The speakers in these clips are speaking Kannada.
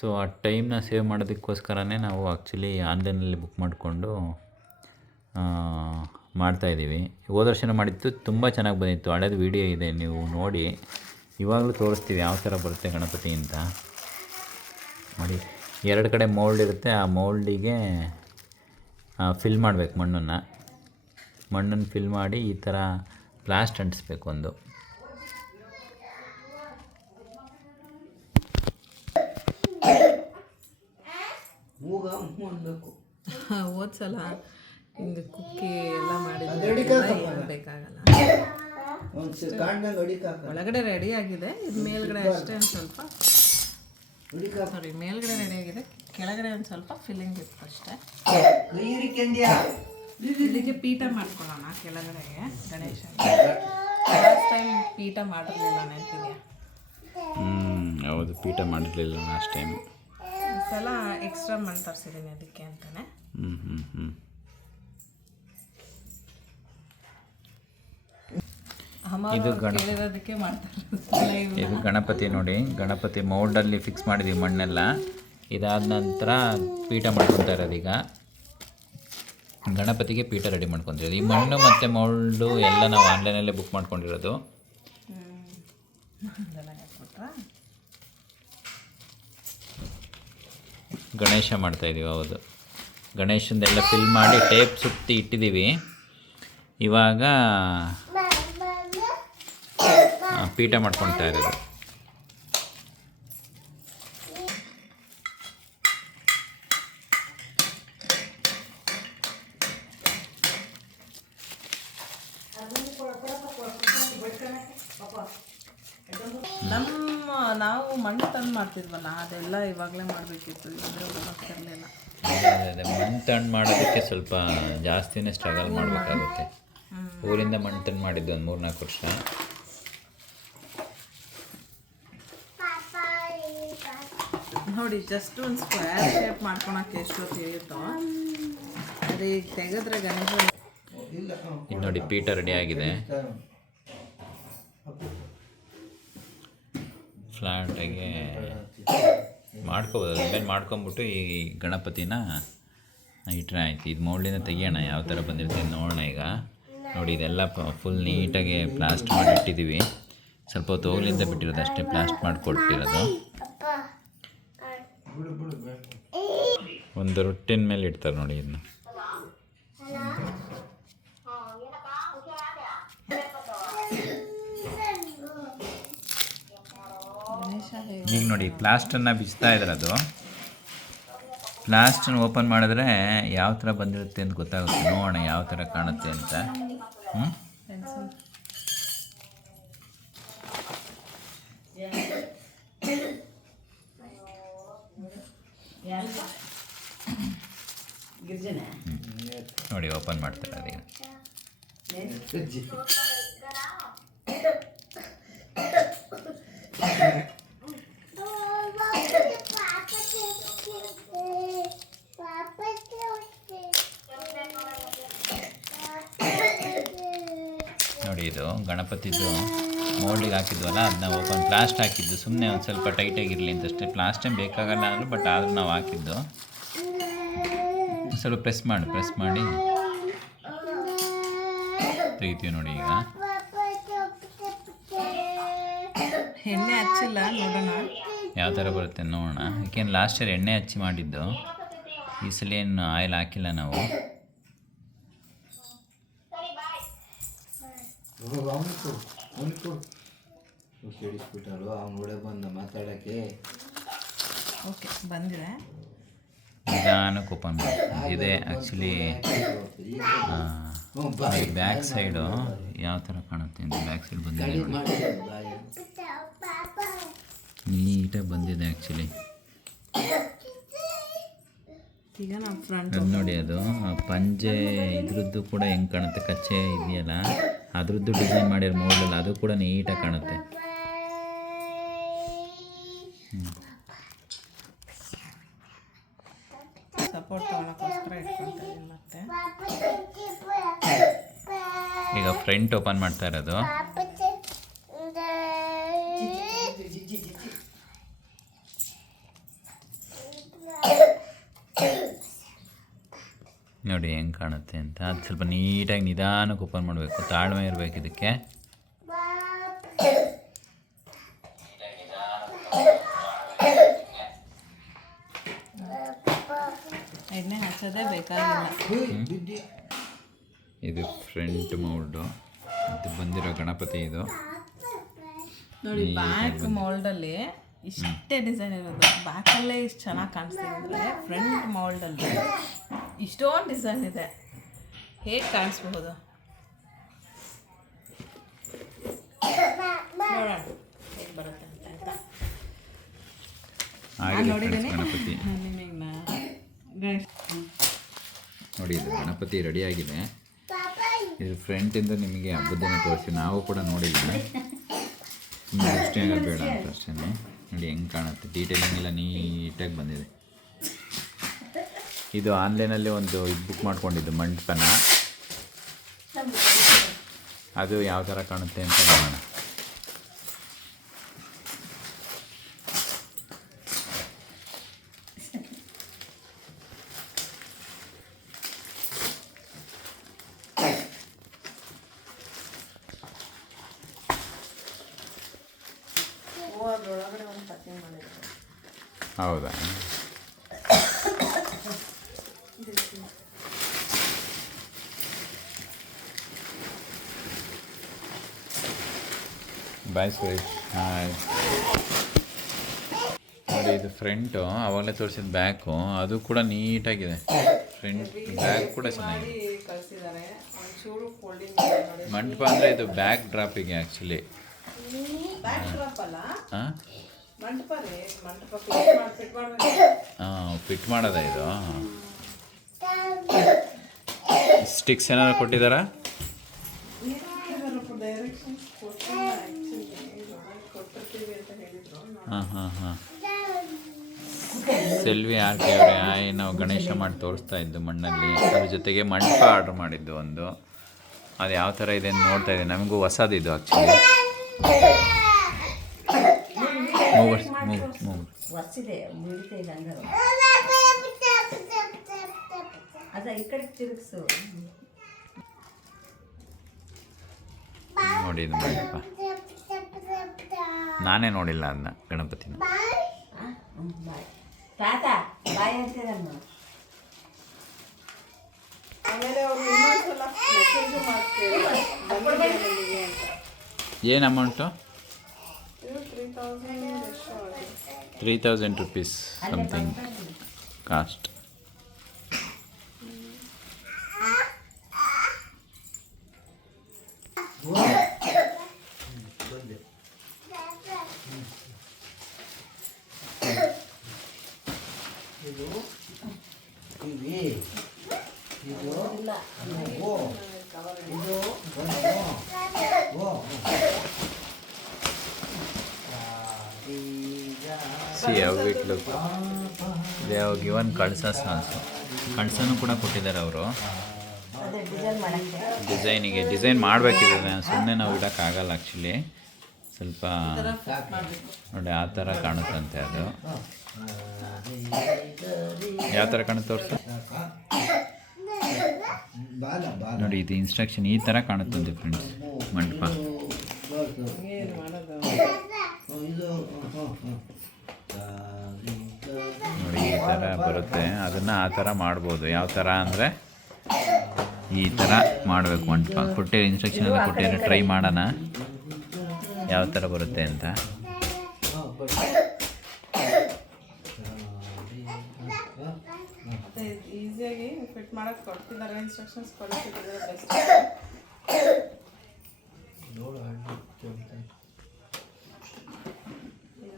ಸೊ ಆ ಟೈಮ್ನ ಸೇವ್ ಮಾಡೋದಕ್ಕೋಸ್ಕರನೇ ನಾವು ಆ್ಯಕ್ಚುಲಿ ಆನ್ಲೈನಲ್ಲಿ ಬುಕ್ ಮಾಡಿಕೊಂಡು ಮಾಡ್ತಾಯಿದ್ದೀವಿ ಹೋದ ವರ್ಷನೂ ಮಾಡಿತ್ತು, ತುಂಬ ಚೆನ್ನಾಗಿ ಬಂದಿತ್ತು. ಹಳೇದು ವೀಡಿಯೋ ಇದೆ, ನೀವು ನೋಡಿ. ಇವಾಗಲೂ ತೋರಿಸ್ತೀವಿ ಯಾವ ಥರ ಬರುತ್ತೆ ಗಣಪತಿ ಅಂತ. ನೋಡಿ, ಎರಡು ಕಡೆ ಮೋಲ್ಡ್ ಇರುತ್ತೆ. ಆ ಮೋಲ್ಡಿಗೆ ಫಿಲ್ ಮಾಡಬೇಕು ಮಣ್ಣನ್ನು. ಮಣ್ಣನ್ನು ಫಿಲ್ ಮಾಡಿ ಈ ಥರ ಪ್ಲಾಸ್ಟ್ ಅಂಟಿಸ್ಬೇಕು ಒಂದು ಮೂಗ ಮಾಡಬೇಕು ಸಲ ಹಿಂಗೆ ಕುಕ್ಕಿ ಎಲ್ಲ ಮಾಡಿದ್ರೆ ಬೇಕಾಗಲ್ಲ. ಒಳಗಡೆ ರೆಡಿ ಆಗಿದೆ. ಇದು ಮೇಲ್ಗಡೆ ಅಷ್ಟೇ ಒಂದು ಸ್ವಲ್ಪ ಸಾರಿ ಮೇಲ್ಗಡೆ ರೆಡಿ ಆಗಿದೆ. ಕೆಳಗಡೆ ಒಂದು ಸ್ವಲ್ಪ ಫಿಲ್ಲಿಂಗ್ ಇತ್ತು ಅಷ್ಟೇ. ಇದಕ್ಕೆ ಪೀಠ ಮಾಡ್ಕೊಳ್ಳೋಣ ಕೆಳಗಡೆಗೆ ಗಣೇಶ ಲಾಸ್ಟ್ ಟೈಮ್ ಪೀಠ ಮಾಡಿರಲಿಲ್ಲ ನೆನಪಿದೆಯಾ? ಹ್ಞೂ ಹೌದು ಪೀಠ ಮಾಡಿರಲಿಲ್ಲ ಲಾಸ್ಟ್ ಟೈಮ್ ಈ ಸಲ ಎಕ್ಸ್ಟ್ರಾ ಮಣ್ಣು ತರಿಸಿದ್ದೀನಿ ಅದಕ್ಕೆ ಅಂತಾನೆ. ಹ್ಞೂ ಹ್ಞೂ ಹ್ಞೂ ಇದು ಗಣ ಇದು ಗಣಪತಿ ನೋಡಿ. ಗಣಪತಿ ಮೌಲ್ಡಲ್ಲಿ ಫಿಕ್ಸ್ ಮಾಡಿದ್ವಿ ಮಣ್ಣೆಲ್ಲ. ಇದಾದ ನಂತರ ಪೀಠ ಮಾಡ್ಕೊತಾ ಇರೋದೀಗ ಈಗ. ಗಣಪತಿಗೆ ಪೀಠ ರೆಡಿ ಮಾಡ್ಕೊತಿರೋದು ಈ ಮಣ್ಣು ಮತ್ತು ಮೌಲ್ಡು ಎಲ್ಲ ನಾವು ಆನ್ಲೈನಲ್ಲೇ ಬುಕ್ ಮಾಡ್ಕೊಂಡಿರೋದು. ಗಣೇಶ ಮಾಡ್ತಾ ಮಾಡ್ತಾಯಿದ್ದೀವಿ ಹೌದು. ಗಣೇಶಂದೆಲ್ಲ ಫಿಲ್ ಮಾಡಿ ಟೇಪ್ ಸುತ್ತಿ ಇಟ್ಟಿದ್ದೀವಿ. ಇವಾಗ ಪೀಠ ಮಾಡ್ಕೊತಾ ಇರೋದು. ನಮ್ಮ, ನಾವು ಮಣ್ಣು ತಂದು ಮಾಡ್ತಿದ್ವಲ್ಲ, ಅದೆಲ್ಲ ಇವಾಗಲೇ ಮಾಡಬೇಕಿತ್ತು. ಇದ್ರೆ ಬರೋಕ್ಕಿರಲಿಲ್ಲ ಮಣ್ಣು ತಣ್ಣ ಮಾಡೋದಕ್ಕೆ ಸ್ವಲ್ಪ ಜಾಸ್ತಿನೇ ಸ್ಟ್ರಗಲ್ ಮಾಡಬೇಕಾಗುತ್ತೆ. ಊರಿಂದ ಮಣ್ಣು ತಣ್ಣ ಮಾಡಿದ್ದು ಒಂದು ಮೂರು ನಾಲ್ಕು ವರ್ಷ. ನೋಡಿ ಜಸ್ಟ್ ಒಂದು ಸ್ಕ್ವೇರ್ ಶೇಪ್ ಮಾಡ್ಕೊಳಕ್ಕೆ ಎಷ್ಟು ತಿಳಿಯುತ್ತೋ ಅದು ಈಗ ತೆಗೆದ್ರೆ ಗಣೇಶ ಇದು ನೋಡಿ ಪೀಠ ರೆಡಿ ಆಗಿದೆ. ಫ್ಲಾಟಾಗಿ ಮಾಡ್ಕೋಬೋದು. ಅದ್ಮೇಲೆ ಮಾಡ್ಕೊಂಬಿಟ್ಟು ಈ ಗಣಪತಿನ ಇಟ್ಟರೆ ಆಯ್ತು. ಇದು ಮೌಲ್ಯನ ತೆಗಿಯೋಣ. ಯಾವ ಥರ ಬಂದಿರುತ್ತೆ ನೋಡೋಣ ಈಗ. ನೋಡಿ, ಇದೆಲ್ಲ ಫುಲ್ ನೀಟಾಗಿ ಪ್ಲಾಸ್ಟ್ ಮಾಡಿ ಇಟ್ಟಿದ್ದೀವಿ. ಸ್ವಲ್ಪ ಹೊತ್ತು ಬಿಟ್ಟಿರೋದು ಅಷ್ಟೇ ಪ್ಲಾಸ್ಟ್ ಮಾಡಿ ಕೊಟ್ಟಿರೋದು ಬಿಡು ಬಿಡು ಬೇಡ ಒಂದು ರೊಟ್ಟಿನ ಮೇಲೆ ಇಡ್ತಾರೆ ನೋಡಿ ಇದನ್ನ. ಈಗ ನೋಡಿ ಪ್ಲಾಸ್ಟನ್ನು ಬಿಚ್ತಾ ಇದ್ದಾರೆ ಅದು. ಪ್ಲಾಸ್ಟನ್ನು ಓಪನ್ ಮಾಡಿದ್ರೆ ಯಾವ ಥರ ಬಂದಿರುತ್ತೆ ಅಂತ ಗೊತ್ತಾಗುತ್ತೆ. ನೋಡೋಣ ಯಾವ ಥರ ಕಾಣುತ್ತೆ ಅಂತ. ಹ್ಞೂ ನೋಡಿ ಓಪನ್ ಮಾಡ್ತಾರೆ ಅದೀಗ ಅಜ್ಜಿ ನೋಡಿ ಇದು ಗಣಪತಿದು ಮೋಲ್ಡಿಗೆ ಹಾಕಿದ್ವಲ್ಲ ಅದನ್ನ ಓಪನ್ ಪ್ಲಾಸ್ಟ್ ಹಾಕಿದ್ದು. ಸುಮ್ಮನೆ ಒಂದು ಸ್ವಲ್ಪ ಟೈಟಾಗಿರಲಿ ಅಂತಷ್ಟೇ ಪ್ಲಾಸ್ಟ್ ಪ್ಲಾಸ್ಟೇ ಬೇಕಾಗಲ್ಲ ಅಂದರು ಬಟ್ ಆದರೂ ನಾವು ಹಾಕಿದ್ದು. ಸ್ವಲ್ಪ ಪ್ರೆಸ್ ಮಾಡಿ ಪ್ರೆಸ್ ಮಾಡಿ. ತೆಗಿತೀವಿ ನೋಡಿ ಈಗ. ಎಣ್ಣೆ ಹಚ್ಚಿಲ್ಲ ನೋಡೋಣ. ಯಾವ ಥರ ಬರುತ್ತೆ ನೋಡೋಣ. ಯಾಕೆಂದ್ರೆ ಲಾಸ್ಟ್ ಇಯರ್ ಎಣ್ಣೆ ಹಚ್ಚಿ ಮಾಡಿದ್ದು. ಈ ಸಲ ಏನು ಆಯಿಲ್ ಹಾಕಿಲ್ಲ ನಾವು. ಅವನು ಕೊಡು ಅವನು ಕೊಡು ಕೇಳಿಸ್ಬಿಟ್ಟರು ಅವ್ನು ಒಡೆ ಬಂದ ಮಾತಾಡೋಕ್ಕೆ. ಓಕೆ ಬಂದಿದೆ. ನಿಧಾನಕ್ಕೆ ಓಪನ್ ಇದೆ ಆ್ಯಕ್ಚುಲಿ ಬ್ಯಾಕ್ ಸೈಡು ಯಾವ ಥರ ಕಾಣುತ್ತೆ ಅಂತ ಬ್ಯಾಕ್ ಸೈಡ್ ಬಂದಿದೆ ನೀಟಾಗಿ ಬಂದಿದೆ ಆ್ಯಕ್ಚುಲಿ ಈಗ ನಾವು ಫ್ರಂಟ್ ನೋಡಿ ಅದು ಪಂಜೆ ಇದ್ರದ್ದು ಕೂಡ ಹೆಂಗೆ ಕಾಣುತ್ತೆ? ಕಚ್ಚೆ ಇದೆಯಲ್ಲ? ಅದ್ರದ್ದು ಡಿಸೈನ್ ಮಾಡಿರೋ ಮೋಡಲ್ ಅದು ಕೂಡ ನೀಟಾಗಿ ಕಾಣುತ್ತೆ. ಸಪೋರ್ಟ್ ತೊಗೊಳಕ್ಕೋಸ್ಕರ ಇಟ್ಕೊತಾ ಇದ್ದೀನಿ ಮತ್ತೆ ಈಗ ಫ್ರಂಟ್ ಓಪನ್ ಮಾಡ್ತಾ ಇರೋದು ನೋಡಿ ಹೆಂಗೆ ಕಾಣುತ್ತೆ ಅಂತ ಅದು ಸ್ವಲ್ಪ ನೀಟಾಗಿ ನಿಧಾನಕ್ಕೆ ಓಪನ್ ಮಾಡಬೇಕು. ತಾಳ್ಮೆ ಇರಬೇಕು ಇದಕ್ಕೆ. ಎಣ್ಣೆ ಹಚ್ಚೋದೇ ಬೇಕಾಗಿಲ್ಲ. ಇದು ಫ್ರಂಟ್ ಮೌಲ್ಡು. ಇದು ಬಂದಿರೋ ಗಣಪತಿ ಇದು. ನೋಡಿ ಬ್ಯಾಕ್ ಮೌಲ್ಡಲ್ಲಿ ಇಷ್ಟೇ ಡಿಸೈನ್ ಇರೋದು. ಬ್ಯಾಕಲ್ಲೇ ಇಷ್ಟು ಚೆನ್ನಾಗಿ ಕಾಣಿಸ್ತಿದೆ ಅಂದರೆ ಫ್ರಂಟ್ ಮೌಲ್ಡಲ್ಲಿ ಇಷ್ಟೊಂದು ಡಿಸೈನ್ ಇದೆ. ಹೇಗೆ ಕಾಣಿಸ್ಬಹುದು? ನೋಡೋಣ. ಹೇಗೆ ಬರುತ್ತೆ ಅಂತ ಆಯ್ತಾ? ಆಗಿದೆ ಗಣಪತಿ. ನಿಮಗೆ ನಾ ನೋಡಿ ಇದು ಗಣಪತಿ ರೆಡಿಯಾಗಿದೆ ಇದು ಫ್ರೆಂಟಿಂದ ನಿಮಗೆ ಹಬ್ಬದನ್ನ ತೋರಿಸಿ ನಾವು ಕೂಡ ನೋಡಿಲ್ಲ. ಸುಮ್ಮನೆ ಅಷ್ಟೇ ಬೇಡ ಅಂತ ಅಷ್ಟೇ ನೋಡಿ ಹೆಂಗ್ ಕಾಣುತ್ತೆ? ಡೀಟೇಲಿಂಗ್ ಎಲ್ಲ ನೀಟಾಗಿ ಬಂದಿದೆ. ಇದು ಆನ್ಲೈನಲ್ಲಿ ಒಂದು ಇದು ಬುಕ್ ಮಾಡ್ಕೊಂಡಿದ್ದು ಮಂಟಪನ. ಅದು ಯಾವ ಥರ ಕಾಣುತ್ತೆ ಅಂತ ನೋಡೋಣ. ಹೌದಾ? ಬಾಯ್ ಸುರೇಶ್. ಹಾಯ್ ನೋಡಿ ಇದು ಫ್ರಂಟು ಅವಾಗಲೇ ತೋರಿಸಿದ ಬ್ಯಾಕು ಅದು ಕೂಡ ನೀಟಾಗಿದೆ. ಫ್ರಂಟ್ ಬ್ಯಾಕ್ ಕೂಡ ಚೆನ್ನಾಗಿದೆ. ಮಂಟಪ ಅಂದರೆ ಇದು ಬ್ಯಾಕ್ ಡ್ರಾಪಿಗೆ ಆ್ಯಕ್ಚುಲಿ ಹಾಂ. ಫಿಟ್ ಮಾಡೋದ ಇದು? ಸ್ಟಿಕ್ಸ್ ಏನಾದ್ರು ಕೊಟ್ಟಿದ್ದಾರಾ. ಹಾಂ ಹಾಂ ಹಾಂ. ಸೆಲ್ವಿ ಆರ್ ಕೆ ಅವರೇ ಆಯ್ ನಾವು ಗಣೇಶ ಮಾಡಿ ತೋರಿಸ್ತಾ ಇದ್ದು ಮಣ್ಣಲ್ಲಿ. ಅದ್ರ ಜೊತೆಗೆ ಮಂಟಪ ಆರ್ಡ್ರ್ ಮಾಡಿದ್ದು ಒಂದು. ಅದು ಯಾವ ಥರ ಇದೆ ಅಂತ ನೋಡ್ತಾ ಇದೆ ನಮಗೂ ಹೊಸದಿದ್ದು ಆ್ಯಕ್ಚುಲಿ ಮೂವರ್ಸ್ ಮೂವ್ ಮೂವ್ ವರ್ಷಿದೆ ಮುಗಿತಾ ಇದೆ ಹಂಗಾರೆ ಅದ ಈ ಕಡೆ ತಿರುಗಿಸು. ನೋಡಿ ಇದು ಮಂಟಪ ನಾನೇ ನೋಡಿಲ್ಲ ಅದನ್ನ ಗಣಪತಿನ. ಬಾಯ್ ತಾತ ಬಾಯ್ ಅಂತೀರಮ್ಮ? ಆಮೇಲೆ ಅವ್ರು ಇನ್ನೊಂದ್ಸಲ ಮೆಸೇಜ್ ಮಾಡ್ತೀವಿ. ಬಂದಿದೆ ಅಂತ ಏನು ಅಮೌಂಟು ಇದು ತ್ರೀ ತೌಸಂಡ್ ಎಷ್ಟು ಆಗಿದೆ. Three thousand rupees something cost ಇದು ಓ ಇದು ಓ ಓ ಸಿ ಯಾವ it look they have given ಕಳಸ ಕಳ್ಸನೂ ಕೂಡ ಕೊಟ್ಟಿದ್ದಾರೆ ಅವರು ಅದೇ ಡಿಸೈನ್ ಮಾಡಕ್ಕೆ. ಡಿಸೈನಿಗೆ ಡಿಸೈನ್ ಮಾಡಬೇಕಿದ್ರೆ ಸುಮ್ಮನೆ ನಾವು ಇಡೋಕ್ಕಾಗಲ್ಲ ಆ್ಯಕ್ಚುಲಿ ಸ್ವಲ್ಪ ನೋಡಿ, ಆ ಥರ ಕಾಣುತ್ತಂತೆ ಅದು. ಯಾವ ಥರ ಕಾಣುತ್ತೆ ತೋರಿಸು ನೋಡಿ, ಇದು ಇನ್ಸ್ಟ್ರಕ್ಷನ್ ಈ ಥರ ಕಾಣುತ್ತಂತೆ ಫ್ರೆಂಡ್ಸ್ ಮಂಟಪ. ನೋಡಿ, ಈ ಥರ ಬರುತ್ತೆ. ಅದನ್ನು ಆ ಥರ ಮಾಡ್ಬೋದು. ಯಾವ ಥರ ಅಂದರೆ ಈ ಥರ ಮಾಡಬೇಕು ಮಂಟಪ. ಕೊಟ್ಟಿರೋ ಇನ್ಸ್ಟ್ರಕ್ಷನ್ ಎಲ್ಲ ಕೊಟ್ಟಿರೋ ಟ್ರೈ ಮಾಡೋಣ. ಯಾವ ಥರ ಬರುತ್ತೆ ಅಂತ? ಈಸಿಯಾಗಿ ಫಿಟ್ ಮಾಡಕ್ಕೆ ಕೊಡ್ತಿದ್ದಾರೆ ಇನ್ಸ್ಟ್ರಕ್ಷನ್ಸ್ ಕೊಡ್ತಿದ್ದಾರೆ ಬೆಸ್ಟ್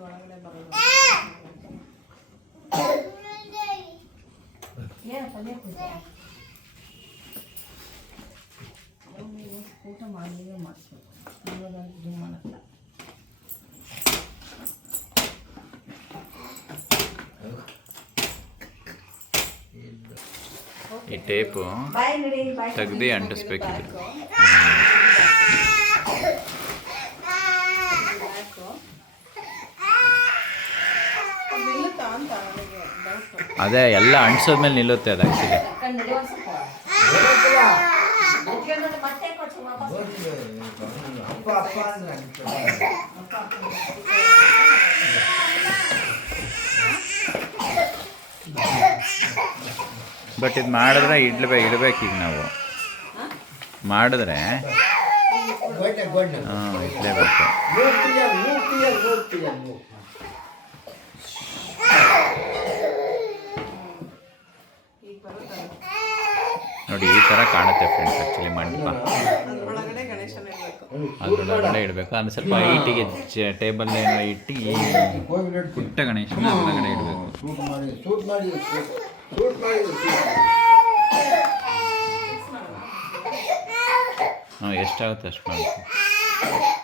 ಒಳಗಡೆ ಊಟ ಮಾಡಿ ಮಾಡಿಸ್ಬೇಕು ನಮಗಂತೂ ಇದು ಮಾಡಲ್ಲ ಈ ಟೇಪು ತೆಗ್ದು ಡೌಟ್ ಅದೇ ಎಲ್ಲ ಅಂಟಿಸೋದ್ಮೇಲೆ ನಿಲ್ಲುತ್ತೆ ಅದು ಆ್ಯಕ್ಚುಲಿ ಅಪ್ಪ ನಡಿ ಬಟ್ ಇದು ಮಾಡಿದ್ರೆ ಇಡ್ಬೇಕು ಇಡಬೇಕು ಈಗ ನಾವು. ಮಾಡಿದ್ರೆ. ಹಾಂ ಇಡಲೇಬೇಕು ನೋಡಿ ಈ ಥರ ಕಾಣುತ್ತೆ ಫ್ರೆಂಡ್ಸ್ ಆ್ಯಕ್ಚುಲಿ ಮಂಟಪ. ಅದ್ರೊಳಗಡೆ ಇಡಬೇಕು. ಅಂದ್ರೆ ಸ್ವಲ್ಪ ಈಟಿಗೆ ಟೇಬಲ್ ಇಟ್ಟು ಈ. ಪುಟ್ಟ ಗಣೇಶನ ಒಳಗಡೆ ಇಡಬೇಕು. ಶೂಟ್ ಮಾಡಿ ಶೂಟ್ ಮಾಡಿ